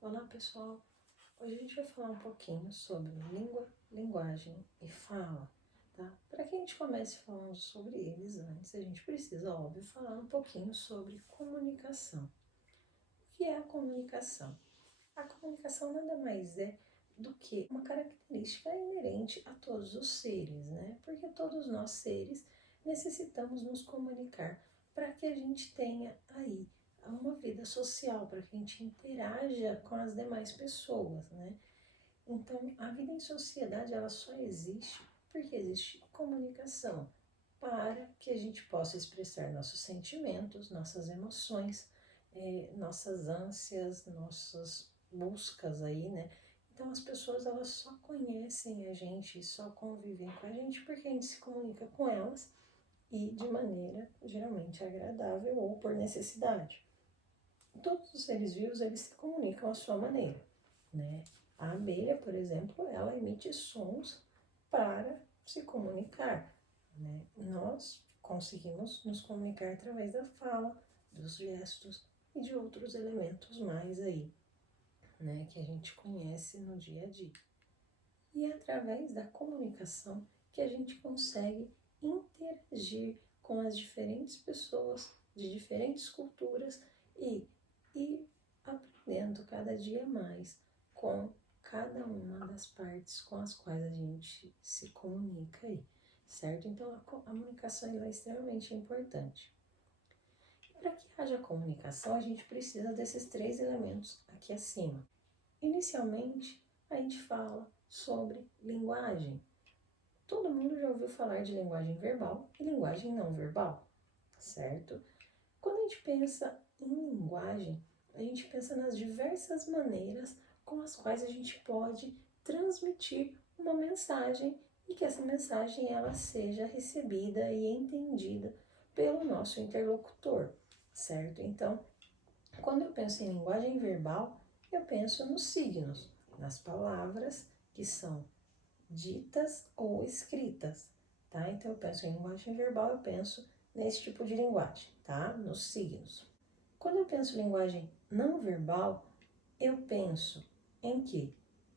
Olá pessoal, hoje a gente vai falar um pouquinho sobre língua, linguagem e fala, tá? Para que a gente comece falando sobre eles antes, a gente precisa, óbvio, falar um pouquinho sobre comunicação. O que é a comunicação? A comunicação nada mais é do que uma característica inerente a todos os seres, né? Porque todos nós seres necessitamos nos comunicar para que a gente tenha aí uma vida social, para que a gente interaja com as demais pessoas, né? Então, a vida em sociedade, ela só existe porque existe comunicação, para que a gente possa expressar nossos sentimentos, nossas emoções, nossas ânsias, nossas buscas aí, né? Então, as pessoas, elas só conhecem a gente, só convivem com a gente porque a gente se comunica com elas e de maneira geralmente agradável ou por necessidade. Todos os seres vivos, eles se comunicam à sua maneira, né? A abelha, por exemplo, ela emite sons para se comunicar, né? Nós conseguimos nos comunicar através da fala, dos gestos e de outros elementos mais aí, né? Que a gente conhece no dia a dia. E é através da comunicação que a gente consegue interagir com as diferentes pessoas de diferentes culturas e ir aprendendo cada dia mais com cada uma das partes com as quais a gente se comunica aí, certo? Então a comunicação é extremamente importante. Para que haja comunicação, a gente precisa desses três elementos aqui acima. Inicialmente, a gente fala sobre linguagem. Todo mundo já ouviu falar de linguagem verbal e linguagem não verbal, certo? Quando a gente pensa em linguagem, a gente pensa nas diversas maneiras com as quais a gente pode transmitir uma mensagem e que essa mensagem ela seja recebida e entendida pelo nosso interlocutor, certo? Então, quando eu penso em linguagem verbal, eu penso nos signos, nas palavras que são ditas ou escritas, tá? Então, eu penso em linguagem verbal, eu penso nesse tipo de linguagem, tá? Nos signos. Quando eu penso em linguagem não verbal, eu penso em quê?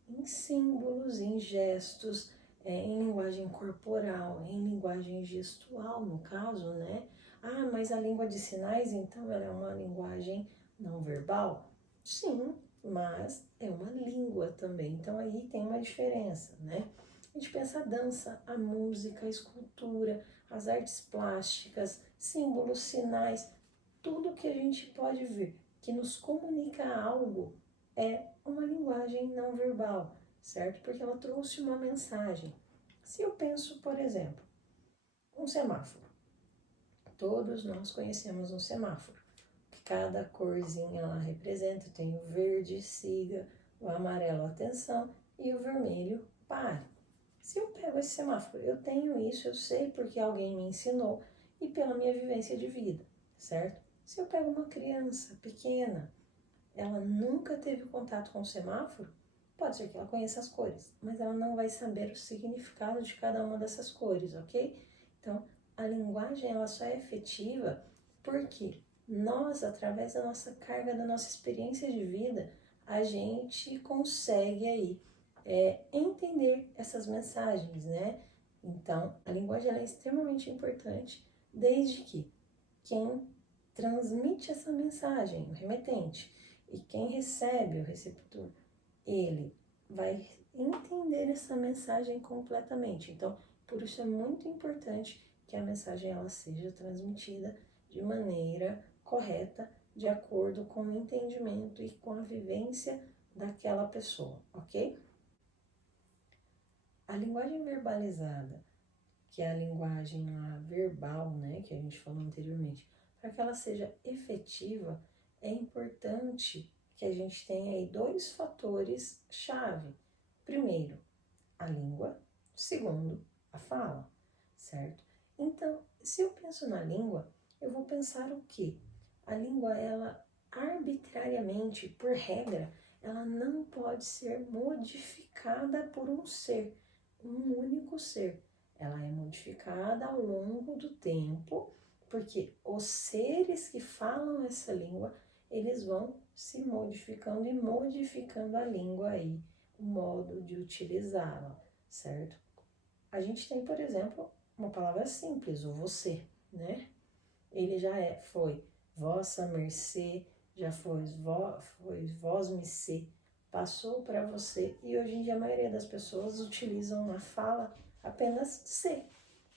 Em símbolos, em gestos, em linguagem corporal, em linguagem gestual, no caso, né? Ah, mas a língua de sinais, então, ela é uma linguagem não verbal? Sim, mas é uma língua também, então aí tem uma diferença, né? A gente pensa a dança, a música, a escultura, as artes plásticas, símbolos, sinais, tudo que a gente pode ver que nos comunica algo é uma linguagem não verbal, certo? Porque ela trouxe uma mensagem. Se eu penso, por exemplo, um semáforo. Todos nós conhecemos um semáforo. Cada corzinha ela representa, tem o verde, siga, o amarelo, atenção, e o vermelho, pare. Se eu pego esse semáforo, eu tenho isso, eu sei porque alguém me ensinou e pela minha vivência de vida, certo? Se eu pego uma criança pequena, ela nunca teve contato com o semáforo, pode ser que ela conheça as cores, mas ela não vai saber o significado de cada uma dessas cores, ok? Então, a linguagem ela só é efetiva porque nós, através da nossa carga, da nossa experiência de vida, a gente consegue aí entender essas mensagens, né? Então, a linguagem ela é extremamente importante, desde que quem transmite essa mensagem, o remetente, e quem recebe, o receptor, ele vai entender essa mensagem completamente. Então, por isso é muito importante que a mensagem ela seja transmitida de maneira correta, de acordo com o entendimento e com a vivência daquela pessoa, ok? A linguagem verbalizada, que é a linguagem verbal, né, que a gente falou anteriormente, para que ela seja efetiva, é importante que a gente tenha aí dois fatores chave. Primeiro, a língua. Segundo, a fala, certo? Então, se eu penso na língua, eu vou pensar o quê? A língua, ela arbitrariamente, por regra, ela não pode ser modificada por um ser, um único ser. Ela é modificada ao longo do tempo, porque os seres que falam essa língua, eles vão se modificando e modificando a língua aí, o modo de utilizá-la, certo? A gente tem, por exemplo, uma palavra simples, o você, né? Ele já foi vossa mercê, já foi vós me ser, passou para você, e hoje em dia a maioria das pessoas utilizam na fala apenas ser,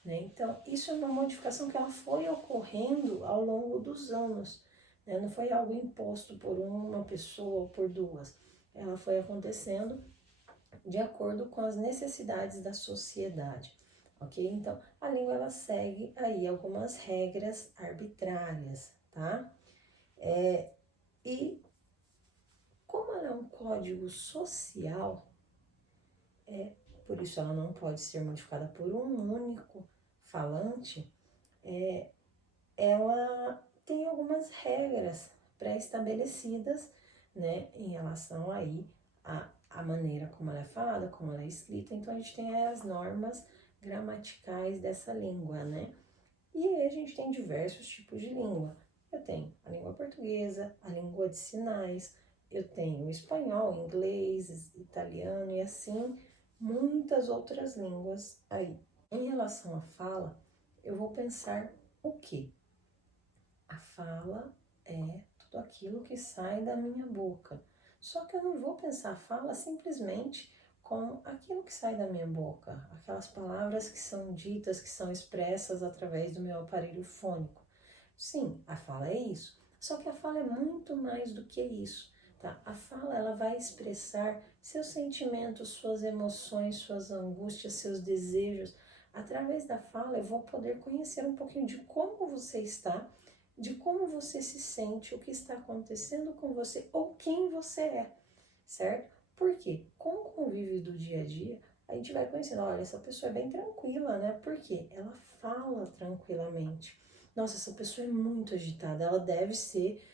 né? Então, isso é uma modificação que ela foi ocorrendo ao longo dos anos, né? Não foi algo imposto por uma pessoa ou por duas, ela foi acontecendo de acordo com as necessidades da sociedade, ok? Então, a língua ela segue aí algumas regras arbitrárias, tá? E como ela é um código social, por isso ela não pode ser modificada por um único falante, ela tem algumas regras pré-estabelecidas, né, em relação aí a maneira como ela é falada, como ela é escrita. Então a gente tem as normas gramaticais dessa língua, né? E aí a gente tem diversos tipos de língua. Eu tenho a língua portuguesa, a língua de sinais, eu tenho o espanhol, inglês, italiano e assim muitas outras línguas aí. Em relação à fala, eu vou pensar o quê? A fala é tudo aquilo que sai da minha boca. Só que eu não vou pensar a fala simplesmente como aquilo que sai da minha boca, aquelas palavras que são ditas, que são expressas através do meu aparelho fônico. Sim, a fala é isso. Só que a fala é muito mais do que isso, tá? A fala ela vai expressar seus sentimentos, suas emoções, suas angústias, seus desejos. Através da fala eu vou poder conhecer um pouquinho de como você está, de como você se sente, o que está acontecendo com você ou quem você é, certo? Porque com o convívio do dia a dia, a gente vai conhecendo, olha, essa pessoa é bem tranquila, né? Porque ela fala tranquilamente. Nossa, essa pessoa é muito agitada, ela deve ser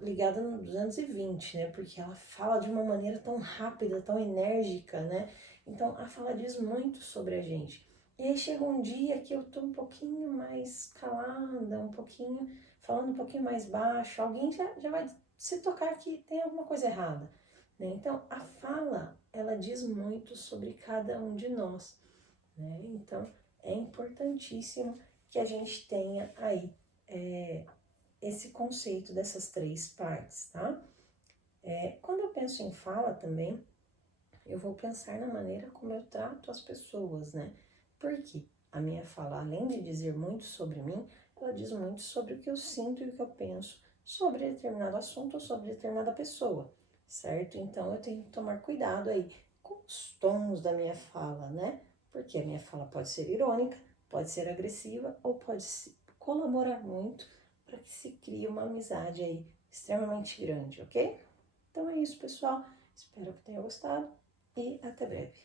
ligada no 220, né? Porque ela fala de uma maneira tão rápida, tão enérgica, né? Então, a fala diz muito sobre a gente. E aí chega um dia que eu tô um pouquinho mais calada, falando um pouquinho mais baixo, alguém já vai se tocar que tem alguma coisa errada, né? Então, a fala, ela diz muito sobre cada um de nós, né? Então, é importantíssimo que a gente tenha aí esse conceito dessas três partes, tá? Quando eu penso em fala também, eu vou pensar na maneira como eu trato as pessoas, né? Porque a minha fala, além de dizer muito sobre mim, ela diz muito sobre o que eu sinto e o que eu penso sobre determinado assunto ou sobre determinada pessoa, certo? Então eu tenho que tomar cuidado aí com os tons da minha fala, né? Porque a minha fala pode ser irônica, pode ser agressiva ou pode colaborar muito para que se crie uma amizade aí extremamente grande, ok? Então é isso, pessoal. Espero que tenham gostado e até breve.